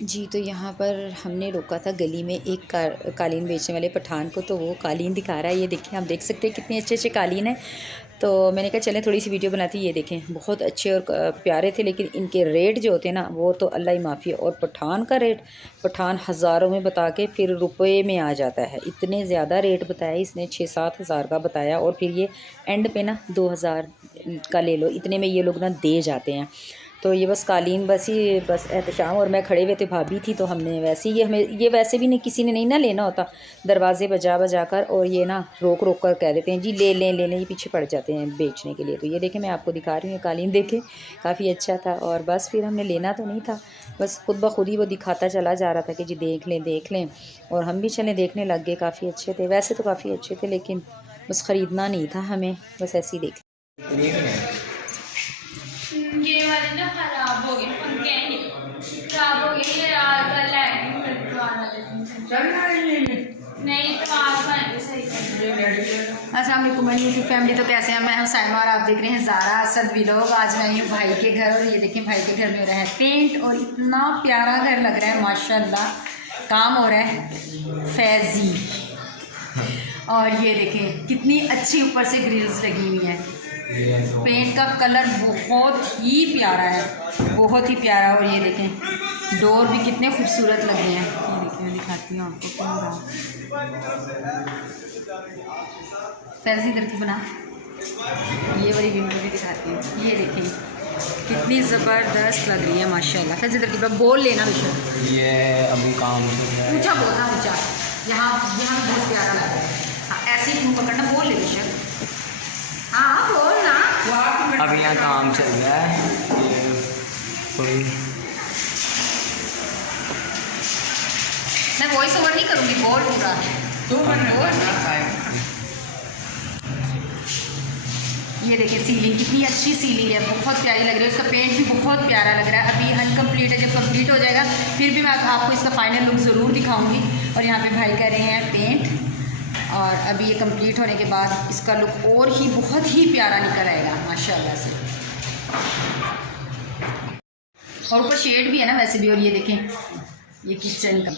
जी, तो यहाँ पर हमने रोका था गली में एक कालीन बेचने वाले पठान को, तो वो कालीन दिखा रहा है। ये देखें, आप देख सकते हैं कितने अच्छे-अच्छे कालीन हैं। तो मैंने कहा चलें थोड़ी सी वीडियो बनाती हूँ। ये देखें, बहुत अच्छे और प्यारे थे, लेकिन इनके रेट जो होते हैं ना, वो तो अल्लाह ही माफ़ी है। और पठान का रेट, पठान हज़ारों में बता के फिर रुपये में आ जाता है। इतने ज़्यादा रेट बताया इसने, 6-7 हज़ार का बताया, और फिर ये एंड पे ना 2,000 का ले लो, इतने में ये लोग ना दे जाते हैं। तो ये बस कालीन बस एहतशाम और मैं खड़े हुए थे, भाभी थी, तो हमने वैसे ही, ये हमें ये वैसे भी नहीं, किसी ने नहीं ना लेना होता, दरवाज़े बजा कर, और ये ना रोक रोक कर कह देते हैं जी ले लें ले लें, ये पीछे पड़ जाते हैं बेचने के लिए। तो ये देखें, मैं आपको दिखा रही हूँ कालीन, देखें काफ़ी अच्छा था। और बस फिर हमने लेना तो नहीं था, बस खुद ब खुद ही वो दिखाता चला जा रहा था कि जी देख लें, और हम भी चले देखने लग गए। काफ़ी अच्छे थे, वैसे तो काफ़ी अच्छे थे, लेकिन बस ख़रीदना नहीं था हमें, बस ऐसे ही देख। ये वाले ना खराब हो गए, पंखे हैं नहीं, खराब हो गए। ये यार कल आएंगे, कल तो आना नहीं तो आज आएंगे सही कर। अस्सलाम वालेकुम यूट्यूब फैमिली, तो कैसे हैं? मैं हूं साइमा और आप देख रहे हैं ज़ारा असद व्लॉग। आज मैं हूँ भाई के घर, और ये देखें भाई के घर में हो रहा है पेंट, और इतना प्यारा घर लग रहा है माशाल्लाह। काम हो रहा है फैज़ी, और ये देखें कितनी अच्छी ऊपर से ग्रिल्स लगी हुई हैं। पेंट का कलर बहुत ही प्यारा है, बहुत ही प्यारा। और ये देखें डोर भी कितने खूबसूरत लगे हैं। ये देखें, मैं दिखाती हूँ आपको पूरा। फैज़ी इधर की बना, ये वाली विंडो भी दिखाती हूँ। ये देखें कितनी ज़बरदस्त लग रही है माशाल्लाह। फैज़ी इधर की बोल लेना बेशक, ये अभी काम ऊँचा बोलना, ऊँचा। यहाँ यहाँ बहुत प्यारा लग रहा है। हाँ, ऐसे ही मुँह पकड़ना, बोल ले बेशक। हाँ बोल ना। अभी यहाँ काम चल रहा है। ये कोई मैं वॉइस ओवर नहीं करूँगी, बोल पूरा बोल। ये देखिए सीलिंग कितनी अच्छी सीलिंग है, बहुत प्यारी लग रही है। उसका पेंट भी बहुत प्यारा लग रहा है। अभी अनकम्प्लीट है, जब कंप्लीट हो जाएगा फिर भी मैं आपको इसका फाइनल लुक ज़रूर दिखाऊंगी। और यहाँ पे भाई कर रहे हैं पेंट, और अभी ये कंप्लीट होने के बाद इसका लुक और ही बहुत ही प्यारा निकल आएगा माशाल्लाह से। और ऊपर शेड भी है ना वैसे भी। और ये देखें ये किचन का,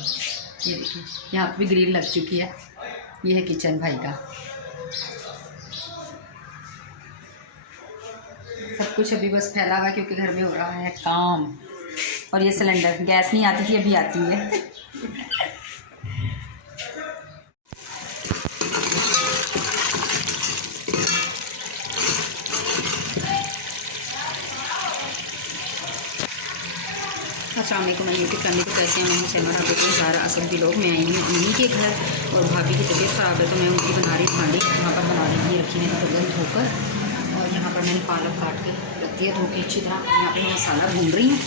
ये देखें यहाँ पे भी ग्रिल लग चुकी है। ये है किचन भाई का। सब कुछ अभी बस फैला हुआ क्योंकि घर में हो रहा है काम। और ये सिलेंडर, गैस नहीं आती थी, अभी आती है। अस्सलाम वालेकुम यूट्यूब फैमिली, तो कैसे हैं? मैं सैमा, आप देखते हैं ज़ारा असद व्लॉग में आई हूँ अम्मी के घर, और भाभी की तबीयत ख़राब है तो मैं उनकी बना रही खाने यहाँ पर बना रही रखी मैंने बर्तन धोकर। और यहाँ पर मैंने पालक काट के रख दिया धो के अच्छी तरह। यहाँ पर मैं मसाला भून रही हूँ।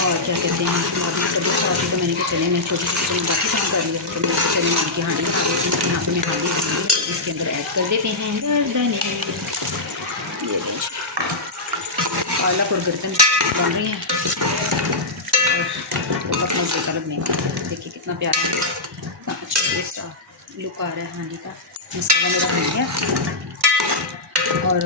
और क्या कहते हैं, भाभी की तबीयत ख़राब थी तो मैंने कहा चले मैं छोटी सी चले बाकी काम कर लिया, तो मैंने चले मैं की हांडी बना देती हूँ। यहाँ पर मैं हांडी इसके अंदर ऐड कर देते हैं ये पालक और गर्दन बन रही हैं, और बहुत मज़े का लगने का। देखिए कितना प्यारा है, कितना अच्छा टेस्ट लुक आ रहा है हांडी का। मसाला मेरा बन गया, और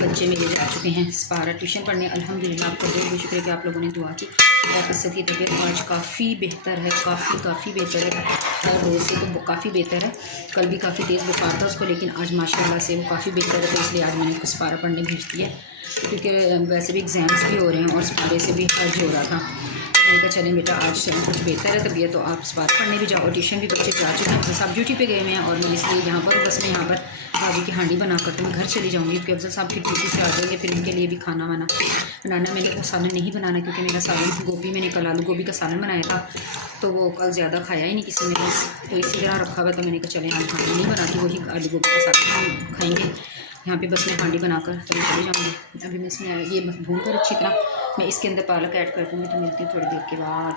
बच्चे मेरे जा चुके हैं सपारा ट्यूशन पढ़ने। अल्हम्दुलिल्लाह, आपका बहुत बहुत शुक्रिया कि आप लोगों ने दुआ की। और असद की तबीयत आज काफ़ी बेहतर है, काफ़ी बेहतर है। हर रोज़ से तो काफ़ी बेहतर है। कल भी काफ़ी तेज़ बुखार था उसको, लेकिन आज माशाल्लाह से वो काफ़ी बेहतर है। तो इसलिए आज मैंने उसको सपारा पढ़ने भेज दिया, क्योंकि वैसे भी एग्ज़ाम्स भी हो रहे हैं और सपारे से भी हर्ज हो रहा था। मैंने कहा चलें बेटा आज कुछ बेहतर है तबीयत, तो आप सपारा पढ़ने भी जाओ। और ट्यूशन भी बच्चे जा चुके हैं, तो सब ड्यूटी पे गए हुए हैं, और मैं इसलिए यहाँ पर बस मैं यहाँ पर भाभी की हांडी बना कर तो मैं घर चली जाऊँगी, क्योंकि अफजल साहब की ड्यूटी से आ जाएंगे, फिर उनके लिए भी खाना वाना बनाना। मैंने वो सालन नहीं बनाना, क्योंकि मेरा सालन गोभी, मैंने कल आलू गोभी का सालन बनाया था, तो वो कल ज़्यादा खाया ही नहीं किसी ने, तो इसी तरह रखा हुआ। तो मैंने कहा चलें आज हांडी नहीं बनाती, वही आलू गोभी का सालन खाएँगे। यहाँ पे बस मैं हांडी बनाकर चले जाऊँगी। अभी मैं इसमें ये भून कर अच्छी तरह मैं इसके अंदर पालक ऐड कर दूँगी। तो मिलती हूँ थोड़ी देर के बाद।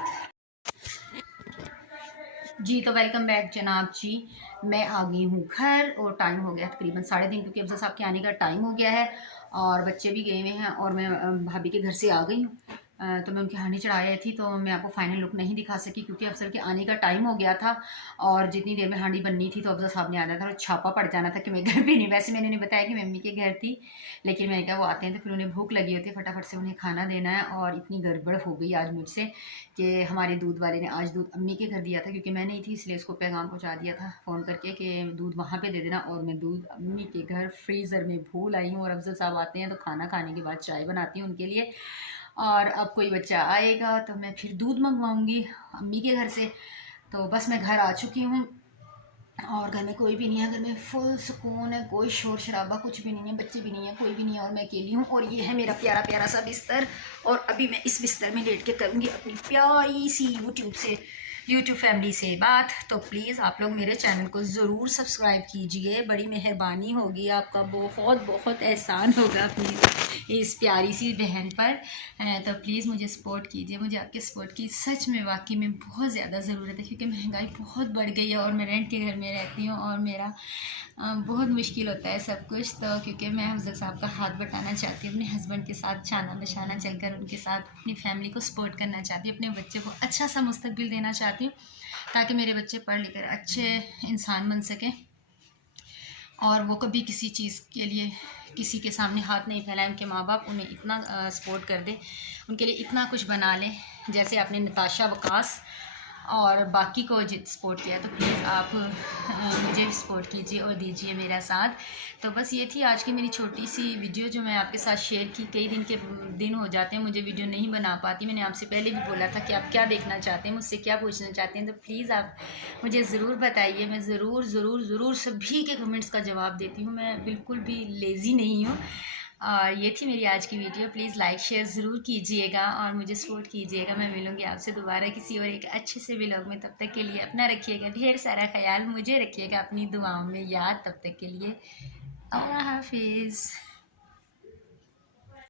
जी तो वेलकम बैक जनाब जी, मैं आ गई हूँ घर, और टाइम हो गया तकरीबन 3:30, क्योंकि अफजल साहब के आने का टाइम हो गया है, और बच्चे भी गए हुए हैं, और मैं भाभी के घर से आ गई हूँ। तो मैं उनकी हांडी चढ़ा रही थी, तो मैं आपको फाइनल लुक नहीं दिखा सकी क्योंकि अफजल के आने का टाइम हो गया था और जितनी देर में हांडी बननी थी तो अफजल साहब ने आना था और छापा पड़ जाना था कि मैं घर पे नहीं। वैसे मैंने उन्हें बताया कि मम्मी के घर थी, लेकिन मैंने कहा वो आते हैं तो फिर उन्हें भूख लगी होती है, फटाफट से उन्हें खाना देना है। और इतनी गड़बड़ हो गई आज मुझसे कि हमारे दूध वाले ने आज दूध अम्मी के घर दिया था क्योंकि मैं नहीं थी, इसलिए उसको पैगाम पहुँचा दिया था फ़ोन करके कि दूध वहाँ पर दे देना। और मैं दूध अम्मी के घर फ्रीज़र में भूल आई हूँ और अफजल साहब आते हैं तो खाना खाने के बाद चाय बनाती हूँ उनके लिए। और अब कोई बच्चा आएगा तो मैं फिर दूध मंगवाऊंगी अम्मी के घर से। तो बस मैं घर आ चुकी हूँ और घर में कोई भी नहीं है, घर में फुल सुकून है, कोई शोर शराबा कुछ भी नहीं है, बच्चे भी नहीं है, कोई भी नहीं है और मैं अकेली हूँ। और ये है मेरा प्यारा प्यारा सा बिस्तर और अभी मैं इस बिस्तर में लेट के करूँगी अपनी प्यारी सी यूट्यूब फैमिली से बात। तो प्लीज़ आप लोग मेरे चैनल को ज़रूर सब्सक्राइब कीजिए, बड़ी मेहरबानी होगी, आपका बहुत बहुत एहसान होगा अपनी इस प्यारी सी बहन पर। तो प्लीज़ मुझे सपोर्ट कीजिए, मुझे आपके सपोर्ट की सच में वाकई में बहुत ज़्यादा ज़रूरत है क्योंकि महंगाई बहुत बढ़ गई है और मैं रेंट के घर में रहती हूँ और मेरा बहुत मुश्किल होता है सब कुछ। तो क्योंकि मैं अफजल साहब का हाथ बटाना चाहती हूँ, अपने हस्बैंड के साथ शाना बशाना चलकर उनके साथ अपनी फैमिली को सपोर्ट करना चाहती हूँ, अपने बच्चे को अच्छा सा मुस्तकबिल देना चाहती हूँ ताकि मेरे बच्चे पढ़ लिख कर अच्छे इंसान बन सकें और वो कभी किसी चीज़ के लिए किसी के सामने हाथ नहीं फैलाएं। उनके माँ बाप उन्हें इतना सपोर्ट कर दें, उनके लिए इतना कुछ बना लें जैसे आपने नताशा वकास और बाकी को सपोर्ट किया। तो प्लीज़ आप मुझे सपोर्ट कीजिए और दीजिए मेरा साथ। तो बस ये थी आज की मेरी छोटी सी वीडियो जो मैं आपके साथ शेयर की। कई दिन हो जाते हैं मुझे वीडियो नहीं बना पाती। मैंने आपसे पहले भी बोला था कि आप क्या देखना चाहते हैं, मुझसे क्या पूछना चाहते हैं, तो प्लीज़ आप मुझे ज़रूर बताइए। मैं ज़रूर सभी के कमेंट्स का जवाब देती हूँ, मैं बिल्कुल भी लेज़ी नहीं हूँ। और ये थी मेरी आज की वीडियो। प्लीज़ लाइक शेयर ज़रूर कीजिएगा और मुझे सपोर्ट कीजिएगा। मैं मिलूँगी आपसे दोबारा किसी और एक अच्छे से व्लॉग में। तब तक के लिए अपना रखिएगा ढेर सारा ख्याल, मुझे रखिएगा अपनी दुआओं में याद। तब तक के लिए अल्लाह हाफिज़।